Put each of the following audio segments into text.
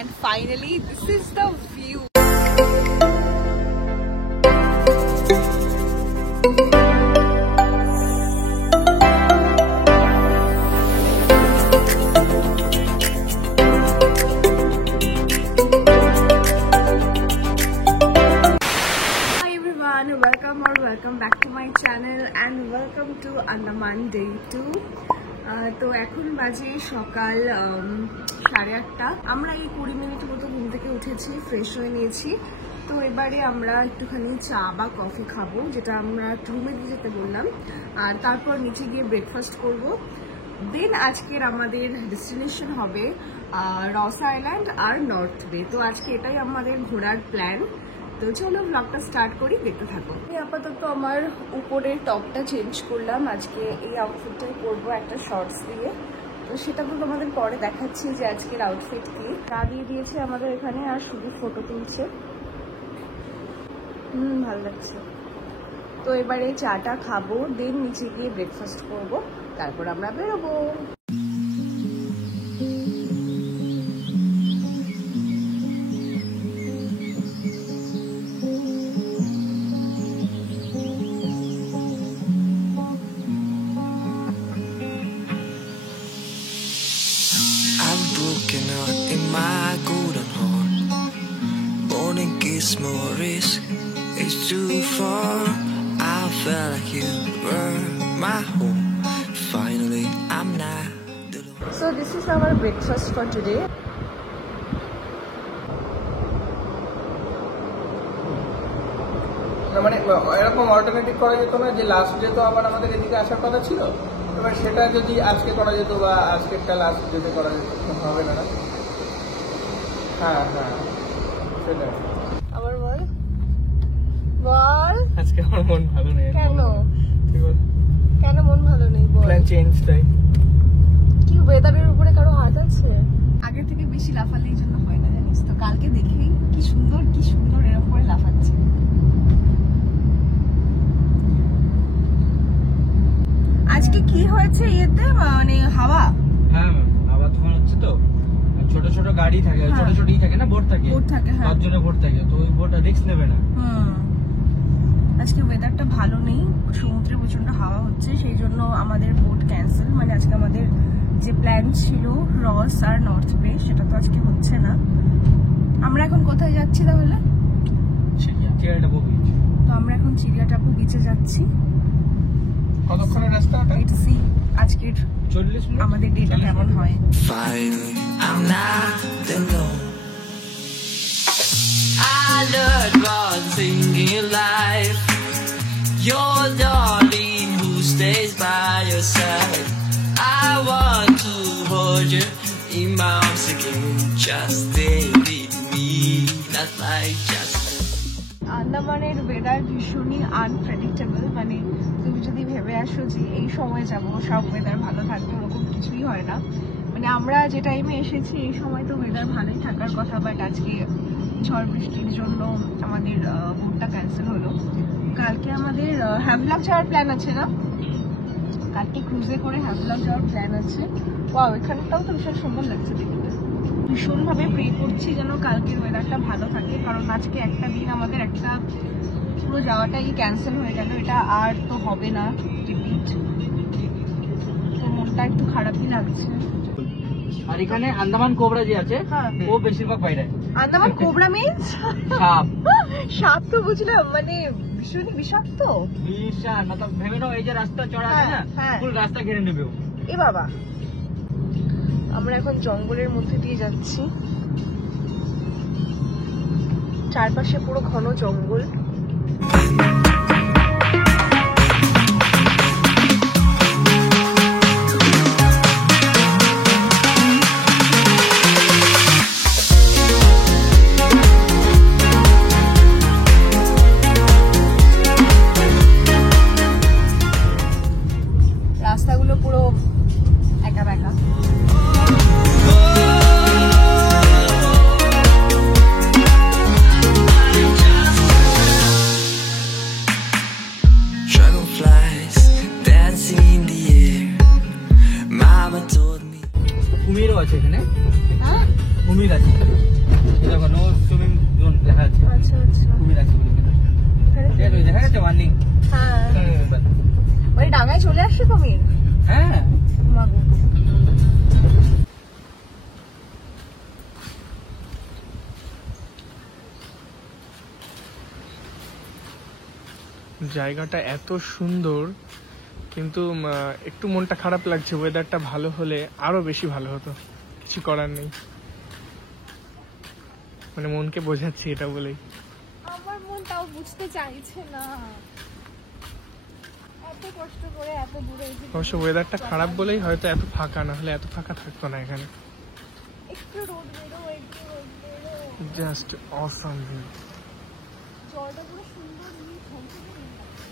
And finally, this is the view. Welcome back to my channel and welcome to Andaman Day 2. তো এখন বাজে সকাল 8:30। আমরা এই 20 মিনিট মতো ঘুম থেকে উঠেছি, ফ্রেশ হয়ে নিয়েছি। তো এবারে আমরা একটুখানি চা বা কফি খাবো, যেটা আমরা রুমে দিয়ে যেতে বললাম, আর তারপর নিচে গিয়ে ব্রেকফাস্ট করব। দেন আজকের আমাদের ডেস্টিনেশন হবে রস আইল্যান্ড আর নর্থ বে। তো আজকে এটাই আমাদের ঘোরার প্ল্যান। তো চলো ব্লগটা স্টার্ট করি, দেখতে থাকো। আমি আপাতত আমার উপরের টপটা চেঞ্জ করলাম, আজকে এই আউটফিটটাই পরবো একটা শর্টস দিয়ে। তো সেটা তো তোমাদের পরে দেখাচ্ছি যে আজকের আউটফিট কি। চা দিয়ে দিয়েছে আমাদের এখানে, আর শুধু ফটো তুলছে। ভালো লাগছে। তো এবারে চাটা খাবো, দেন নিচে গিয়ে ব্রেকফাস্ট করবো, তারপর আমরা বেরোবো। More risk, it's too far. I felt like you were my home. Finally, I'm not alone. So this is our breakfast for today. মানে এরকম অল্টারনেটিভ করা যেত না যে লাস্ট ডে তো আবার আমাদের এদিকে আসার কথা ছিল, এবার সেটা যদি আজকে করা যেত বা আজকেরটা লাস্ট ডেতে করা যেত, হবে না? হ্যাঁ হ্যাঁ সেটাই। আবার বল বল, আজকে আমার মন ভালো নেই। কেন কেন মন ভালো নেই বল? প্ল্যান চেঞ্জ তাই। কি ওয়েদারের উপরে কারো হাত আছে? আগে থেকে বেশি লাফালে এই জন্য হয় না, জানিস তো। কালকে দেখেই কি সুন্দর এরকম করে লাফাচ্ছে। আজকে কি হয়েছে ইয়েতে, মানে হাওয়া? হ্যাঁ হাওয়া তখন হচ্ছে তো, ছোট ছোট গাড়ি থাকে, ছোট ছোটই থাকে না, বোট থাকে, হ্যাঁ 5 জনের বোট থাকে, তো ওই বোটটা রিস্ক নেবে না। আজকে ওয়েদারটা ভালো নেই, সমুদ্রে প্রচন্ড হাওয়া হচ্ছে, সেই জন্য আমাদের বোট ক্যান্সেল। মানে আজকে আমাদের যে প্ল্যান ছিল রস আর নর্থ বে, সেটা তো আজকে হচ্ছে না। আমরা এখন কোথায় যাচ্ছি তাহলে? চিড়িয়াটাপু বিচ। তো আমরা এখন চিড়িয়াটাপু বিচে যাচ্ছি। কতক্ষণের রাস্তা ওটা? আজকের 40 মিনিট আমাদের ডেটা কেমন হয়। Finally, I'm not alone. I learned one thing in life. You're the only who stays by your side. I want to hold you in my arms again. Just stay with me, not like just. আন্দামানের weather ভীষণই unpredictable. মানে তুমি যদি ভেবে আসো যে এই সময় যাবো সব ওয়েদার ভালো থাকবে, ওরকম কিছুই হয় না। মানে আমরা যে টাইমে এসেছি এই সময় তো ওয়েদার ভালোই থাকার কথা, বাট আজকে ঝড় বৃষ্টির জন্য আমাদের বোটটা ক্যান্সেল হলো। কালকে আমাদের হ্যাভলক যাওয়ার প্ল্যান আছে না? কালকে ক্রুজে করে হ্যাভলক যাওয়ার প্ল্যান আছে। ওয়াও, এখানটাও তো ভীষণ সুন্দর লাগছে দেখতে। ভীষণভাবে প্রে করছি যেন কালকের ওয়েদারটা ভালো থাকে, কারণ আজকে একটা দিন আমাদের একটা পুরো যাওয়াটাই ক্যান্সেল হয়ে গেল। এটা আর তো হবে না রিপিট, তো মনটা একটু খারাপই লাগছে। আর এখানে আন্দামান কোবরা যে আছে, ও বেশিরভাগ বাইরে। আন্দামান কোবরা মিন্স সাপ। সাপ তো বুঝলাম, মানে ভীষণই বিষাক্ত। বিশাল, मतलब ভেবে নাও এই যে রাস্তা চড়া আছে না, ফুল রাস্তা ঘিরে নেবে ও। এ বাবা, আমরা এখন জঙ্গলের মধ্যে দিয়ে যাচ্ছি, চারপাশে পুরো ঘন জঙ্গল। রাস্তাগুলো পুরো একা বেঁকা। দেখো নো সুইমিং জোন লেখা আছে। আচ্ছা আচ্ছা, কুমির আছে বলে কিন্তু এটা দেখা যাচ্ছে ওয়ার্নিং। হ্যাঁ ওই ডাঙায় চলে আসছে কুমির। হ্যাঁ মাগো, জায়গাটা এত সুন্দর, কিন্তু একটু মনটা খারাপ লাগছে। ওয়েদারটা ভালো হলে আরো বেশি ভালো হতো, কিছু করার নেই। মানে মনকে বোঝাচ্ছি এটা বলেই। আমার মন তাও বুঝতে চাইছে না, এত কষ্ট করে এত দূরে এসে অবশ্য ওয়েদারটা খারাপ বলেই হয়তো এত ফাঁকা, না হলে এত ফাঁকা থাকতো না এখানে। একটু রোদ বেরো, একটু রোদ বেরো। Just awesome view. জলটা পুরো সুন্দর নীল ঝলঝলে নীল লাগছে।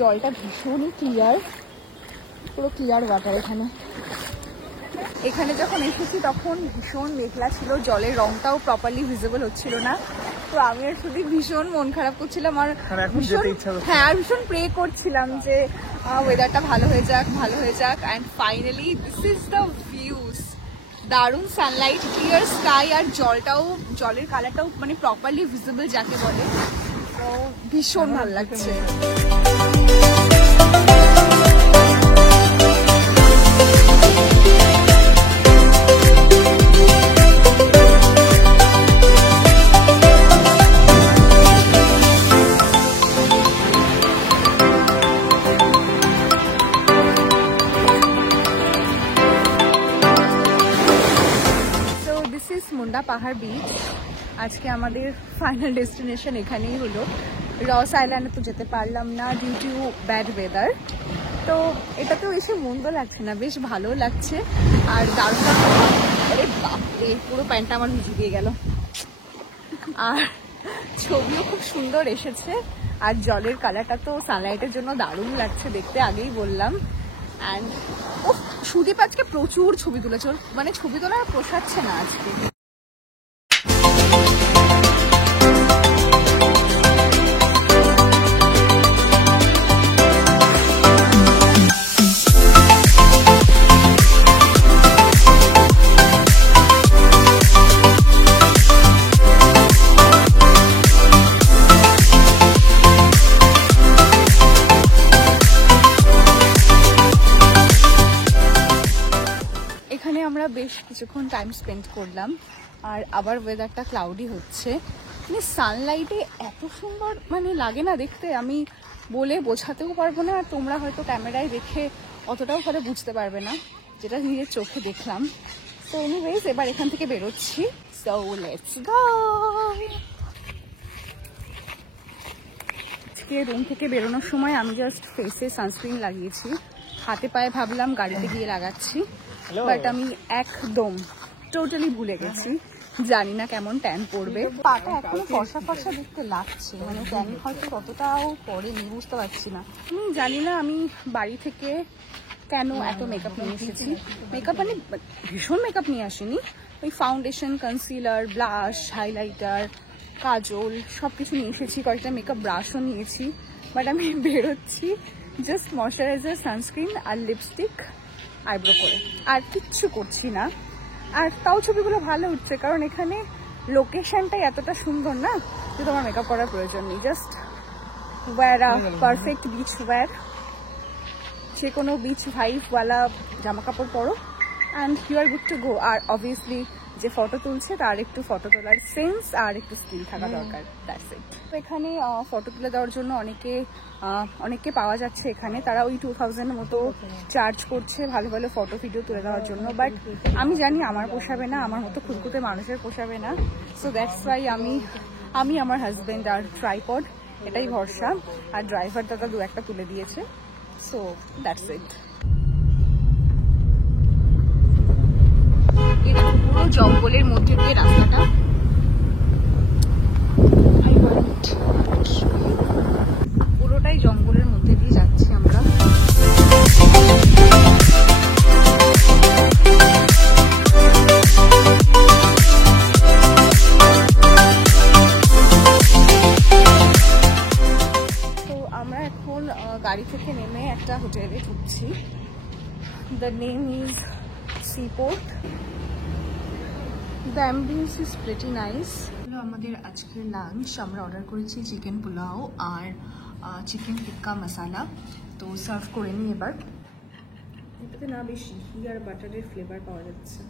জলটা ভীষণই ক্লিয়ার, পুরো ক্লিয়ার ওয়াটার। এখানে যখন এসেছি তখন ভীষণ মেঘলা ছিল, জলের রংটাও প্রপারলি ভিজিবল হচ্ছিল না। তো আমি আর শুধু ভীষণ মন খারাপ করছিলাম আর ভীষণ প্রে করছিলাম যে ওয়েদারটা ভালো হয়ে যাক, ভালো হয়ে যাক। And finally this is the views. দারুণ সানলাইট, ক্লিয়ার স্কাই, আর জলের কালারটাও মানে প্রপারলি ভিজিবল যাকে বলে। তো ভীষণ ভালো লাগছে। মুন্ডা পাহাড় বিচ। আজকে আমাদের ফাইনাল ডেস্টিনেশন এখানেই হলো। রস আইল্যান্ডে তো যেতে পারলাম না ডিউ টু ব্যাড ওয়েদার। তো এটাতেও এসে মন্দ লাগছে না, বেশ ভালো লাগছে। আর দারুণ, আরে বাপরে পুরো প্যান্টটা আমার ভিজে দিয়ে গেল। আর ছবিও খুব সুন্দর এসেছে, আর জলের কালারটা তো সানলাইটের জন্য দারুণ লাগছে দেখতে, আগেই বললাম। অ্যান্ড ও সুদীপ আজকে প্রচুর ছবি তুলেছে, মানে ছবি তোলার পোষাচ্ছে না আজকে। আমরা বেশ কিছুক্ষণ টাইম স্পেন্ড করলাম, আর আবার ওয়েদারটা ক্লাউডি হচ্ছে। মানে সানলাইটে এত সুন্দর মানে লাগে না দেখতে, আমি বলে বোঝাতেও পারবো না। আর তোমরা হয়তো ক্যামেরায় দেখে অতটাও হয়তো বুঝতে পারবে না, যেটা নিজের চোখে দেখলাম। তো এনিওয়েজ এবার এখান থেকে বেরোচ্ছি। So let's go. আজকে রুম থেকে বেরোনোর সময় আমি জাস্ট ফেসে সানস্ক্রিন লাগিয়েছি, হাতে পায়ে ভাবলাম গাড়িতে গিয়ে লাগাচ্ছি, বাট আমি একদম টোটালি ভুলে গেছি। জানি না কেমন ট্যান পড়বে। পাটা এখনো ফর্সা ফর্সা দেখতে লাগছে, মানে ট্যান হয়তো ততটাও পড়েনি, বুঝতে পারছি না। আমি জানি না আমি বাড়ি থেকে কেন এত মেকআপ নিয়ে এসেছি। মেকআপ মানে ভীষণ মেকআপ নিয়ে আসিনি, ওই ফাউন্ডেশন, কনসিলার, ব্লাশ, হাইলাইটার, কাজল সব কিছু নিয়ে এসেছি, কয়েকটা মেকআপ ব্রাশও নিয়েছি। বাট আমি বেরোচ্ছি জাস্ট ময়শ্চারাইজার, সানস্ক্রিন আর লিপস্টিক, আইব্রো করে, আর কিচ্ছু করছি না। আর তাও ছবিগুলো ভালো উঠছে, কারণ এখানে লোকেশনটাই এতটা সুন্দর না যে তোমার মেকআপ করার প্রয়োজন নেই। Just wear a perfect beach wear, যে কোনো বিচ ভাইবওয়ালা জামা কাপড় পরো and you are good to go. আর অবভিয়াসলি যে ফটো তুলছে তার একটু ফটো তোলার সেন্স আর একটু স্কিল থাকা দরকার, দ্যাটস ইট। তো এখানে ফটো তুলে দেওয়ার জন্য অনেককে পাওয়া যাচ্ছে এখানে, তারা ওই 2000 মতো চার্জ করছে ভালো ভালো ফটো ভিডিও তুলে দেওয়ার জন্য। বাট আমি জানি আমার পোষাবে না, আমার মতো খুদকুতে মানুষের পোষাবে না। সো দ্যাটস ওয়াই আমি আমার হাজব্যান্ড আর ট্রাইপড এটাই ভরসা, আর ড্রাইভার দাদা 2-1টা তুলে দিয়েছে। So that's it. পুরো জঙ্গলের মধ্যে দিয়ে রাস্তাটা, পুরোটাই জঙ্গলের মধ্যে দিয়ে যাচ্ছি আমরা। তো আমরা এখন গাড়ি থেকে নেমে একটা হোটেলে ঢুকছি। The name is seaport. The ambience is pretty nice. আমাদের আজকের লাঞ্চ আমরা অর্ডার করেছি চিকেন পোলাও আর চিকেন টিক্কা মশালা। তো সার্ভ করে নিই এবার। এটাতে না বেশি ঘি আর বাটারের ফ্লেভার পাওয়া যাচ্ছে।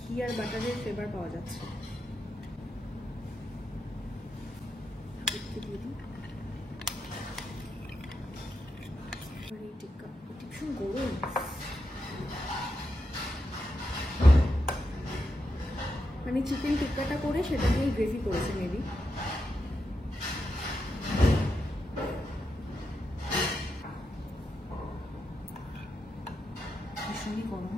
ঘি আর বাটারের ফ্লেভার পাওয়া যাচ্ছে। টিক্কা ভীষণ গরম। মানে চিকেন টিক্কাটা করে সেটা দিয়ে গ্রেভি করেছে মেবি। ভীষণই গরম।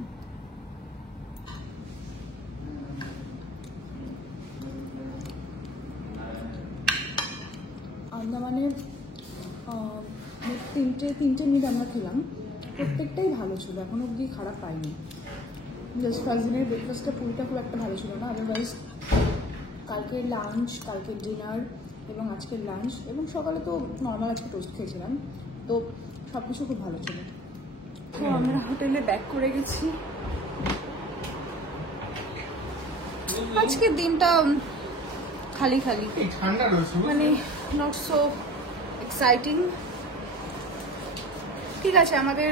আন্দামানের তিনটে মিট আমরা খেলাম, প্রত্যেকটাই ভালো ছিল, এখন অবধি খারাপ পাইনি। জাস্ট ফার্স্ট দিনের ব্রেকফাস্টটা পুরোটা খুব একটা ভালো ছিল না, আদারওয়াইজ কালকের লাঞ্চ, কালকের ডিনার এবং আজকের লাঞ্চ এবং সকালে তো নর্মাল আজকে টোস্ট খেয়েছিলাম, তো সব কিছু খুব ভালো ছিল। তো আমরা হোটেলে ব্যাক করে গেছি। আজকের দিনটা খালি খালি, মানে নট সো এক্সাইটিং। ঠিক আছে, আমাদের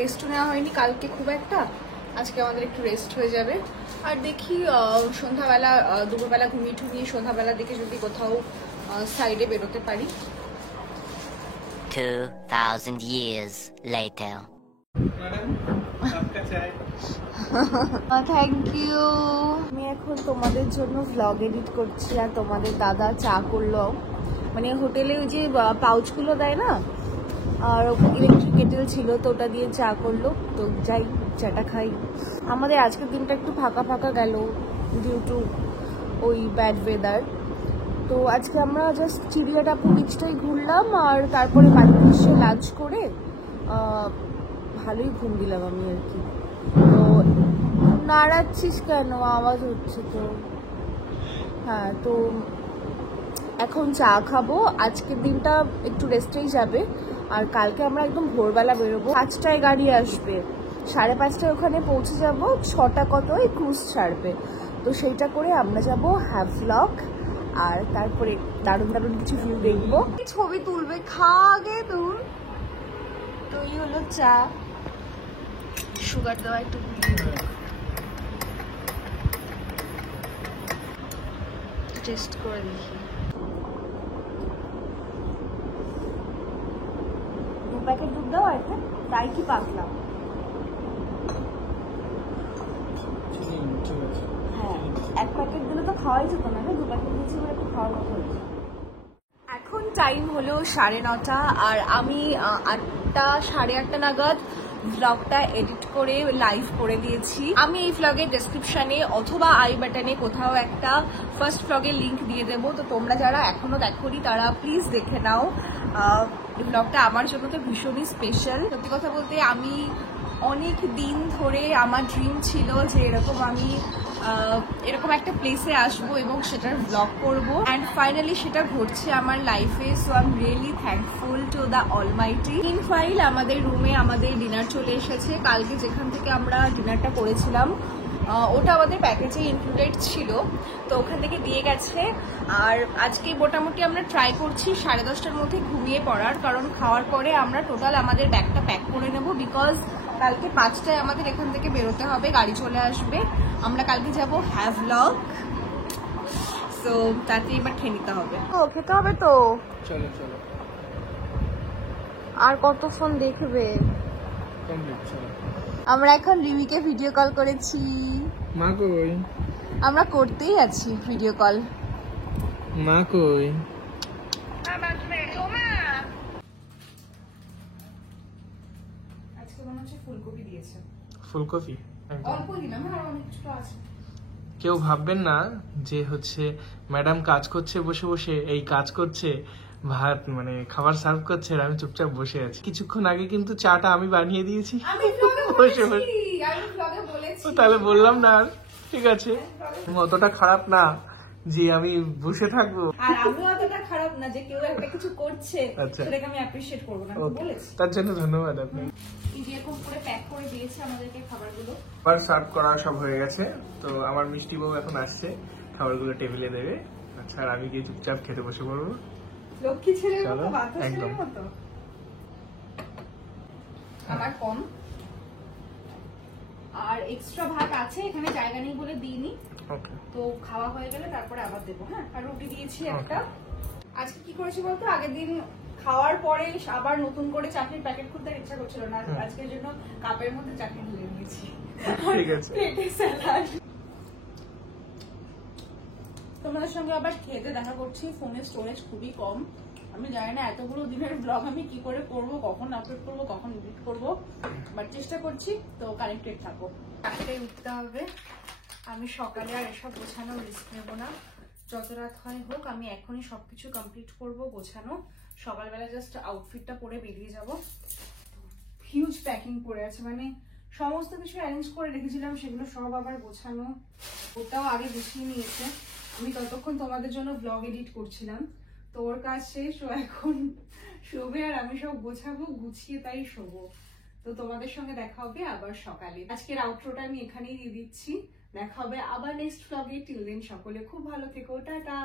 রেস্ট নেওয়া হয়নি কালকে খুব একটা, আজকে আমাদের একটু রেস্ট হয়ে যাবে। আর দেখি সন্ধ্যাবেলা, দুপুরবেলা ঘুমিয়ে ঠুমিয়ে সন্ধ্যাবেলা দিকে যদি কোথাও সাইডে বেরোতে পারি। 2000 years later. Thank you. আমি এখন তোমাদের জন্য ভ্লগ এডিট করছি, আর তোমাদের দাদা চা করলো, মানে হোটেলে ওই যে পাউচগুলো দেয় না, আর ইলেকট্রিক কেটেল ছিল তো ওটা দিয়ে চা করলো। তো যাই চাটা খাই। আমাদের আজকের দিনটা একটু ফাঁকা ফাঁকা গেল ডিউ টু ওই ব্যাড ওয়েদার। তো আজকে আমরা জাস্ট চিড়িয়াটাপু বিচটাই ঘুরলাম, আর তারপরে বাড়িতে এসে লাঞ্চ করে ভালোই ঘুম দিলাম আমি আর কি। তো নাড়াচ্ছিস কেন? আওয়াজ হচ্ছে তো। হ্যাঁ, তো এখন চা খাবো। আজকের দিনটা একটু রেস্টেই যাবে, আর কালকে আমরা একদম ভোরবেলা বেরোবো। 5টায় গাড়ি আসবে, 5:30টায় ওখানে পৌঁছে যাব, 6টা কতই ক্রুজ ছাড়বে। তো সেইটা করে আমরা যাব হ্যাভলক, আর তারপরে দারুণ দারুণ কিছু ভিউ দেখবো, ছবি তুলবে। খা আগে তুল। তো এই হলো চা, সুগার দেওয়া একটু টেস্ট করে দেখি। 2 প্যাকেট দুধ দাও একটা, তাই কি পাতলা? হ্যাঁ, 1 প্যাকেট দিলে তো খাওয়াই যেত না, 2 প্যাকেট দিয়েছি বলে একটু খাওয়ার মতো হয়েছে। এখন টাইম হলো 9:30, আর আমি 8টা 8:30 নাগাদ ব্লগটা এডিট করে লাইভ করে দিয়েছি। আমি এই ব্লগের ডেসক্রিপশনে অথবা আই বাটনে কোথাও একটা ফার্স্ট ব্লগের লিঙ্ক দিয়ে দেবো। তো তোমরা যারা এখনো দেখোনি তারা প্লিজ দেখে নাও। এই ব্লগটা আমার জন্য তো ভীষণই স্পেশাল। সত্যি কথা বলতে আমি অনেক দিন ধরে আমার ড্রিম ছিল যে এরকম একটা প্লেসে আসবো এবং সেটার ব্লগ করবো, অ্যান্ড ফাইনালি সেটা ঘটছে আমার লাইফে। So I am really thankful to the almighty. ইনফাইল আমাদের রুমে আমাদের ডিনার চলে এসেছে। কালকে যেখান থেকে আমরা ডিনারটা করেছিলাম ওটা আমাদের প্যাকেজে ইনক্লুডেড ছিল, তো ওখান থেকে দিয়ে গেছে। আর আজকে মোটামুটি আমরা ট্রাই করছি 10:30টার মধ্যে ঘুমিয়ে পড়ার, কারণ খাওয়ার পরে আমরা টোটাল আমাদের ব্যাগটা প্যাক করে নেব, বিকজ কালকে 5টায় আমাদের এখান থেকে বেরোতে হবে, গাড়ি চলে আসবে। আমরা কালকে যাব হ্যাভলক, সো তাতে এবার খেয়ে নিতে হবে। ও খেতে হবে তো, চলো চলো আর কত ফোন দেখবে। কমপ্লিট চলো। আমরা এখন রিমিকে ভিডিও কল করেছি, মা কই? আমরা করতেই আছি ভিডিও কল। মা কই? আজকে মনে হচ্ছে ফুলকপি দিয়েছে, ফুলকপি একদম। অল্প দিলাম, আর অনেক কিছু আছে। কেউ ভাববেন না যে হচ্ছে ম্যাডাম কাজ করছে বসে বসে, এই কাজ করছে, ভাত মানে খাবার সার্ভ করছে আর আমি চুপচাপ বসে আছি। কিছুক্ষণ আগে কিন্তু চাটা আমি বানিয়ে দিয়েছি আমি ব্লগে বসে বলেছি, বসে। আমি ব্লগে বলেছি। তো তাহলে বললাম না আর, ঠিক আছে, অতটা খারাপ না যে আমি বসে থাকবো। আর আমিও অতটা খারাপ না যে কেউ একটা কিছু করছে আচ্ছা। সেটাকে আমি অ্যাপ্রিশিয়েট করব না, আমি Okay, বলেছি। তার জন্য ধন্যবাদ আপনি। এই যে এরকম করে প্যাক করে দিয়েছে আমাদেরকে খাবারগুলো। খাবার সার্ভ করা সব হয়ে গেছে, তো আমার মিষ্টি বউ এখন আসছে, খাবারগুলো টেবিলে দেবে। আচ্ছা, আর আমি গিয়ে চুপচাপ খেতে বসে পড়বো। লক্ষ্মী ছেলের চলো, মতো, বাচ্চা ছেলের একদম। মতো। আমার কম, আর এক্সট্রা ভাত আছে, এখানে জায়গা নেই বলে দিইনি, ওকে, তো খাওয়া হয়ে গেলে তারপরে আবার দেবো। হ্যাঁ, আর রুটি দিয়েছি একটা। আজকে কি করেছি বলতো, আগের দিন খাওয়ার পরে আবার নতুন করে চাটনির প্যাকেট খুলতে আর ইচ্ছা করছিল না, আজকের জন্য কাপের মধ্যে চাটনি ঢেলে নিয়েছি, ঠিক আছে। প্লেটে স্যালাড। তোমাদের সঙ্গে আবার খেতে দেখা করছি, ফোনের স্টোরেজ খুবই কম। আমি জানি না এতগুলো দিনের ব্লগ আমি কি করে করব, কখন আপলোড করব, কখন এডিট করব, বাট চেষ্টা করছি। তো কানেক্টেড থাকো। রাতে উঠতে হবে, আমি সকালে আর এসব গোছানো রিস্ক নেব না, যত রাত হয় হোক। আমি এখনই সবকিছু কমপ্লিট করব গোছানো। সকালবেলা জাস্ট আউটফিটটা পরে বেরিয়ে যাব। হিউজ প্যাকিং পড়ে আছে, মানে সমস্ত কিছু অ্যারেঞ্জ করে রেখেছিলাম, সেগুলো সব আবার গোছানো। ওটাও আগে গুছিয়ে নিয়েছে, আমি ততক্ষণ তোমাদের জন্য ব্লগ এডিট করছিলাম। তো ওর কাজ শেষ, ও এখন শোবে আর আমি সব গোছাবো, গুছিয়ে তাই শোবো। তো তোমাদের সঙ্গে দেখা হবে আবার সকালে। আজকের আউটরোটা আমি এখানেই দিয়ে দিচ্ছি, দেখা হবে আবার নেক্সট ব্লগে। টিল দেন সকলে খুব ভালো থেকো, টাটা।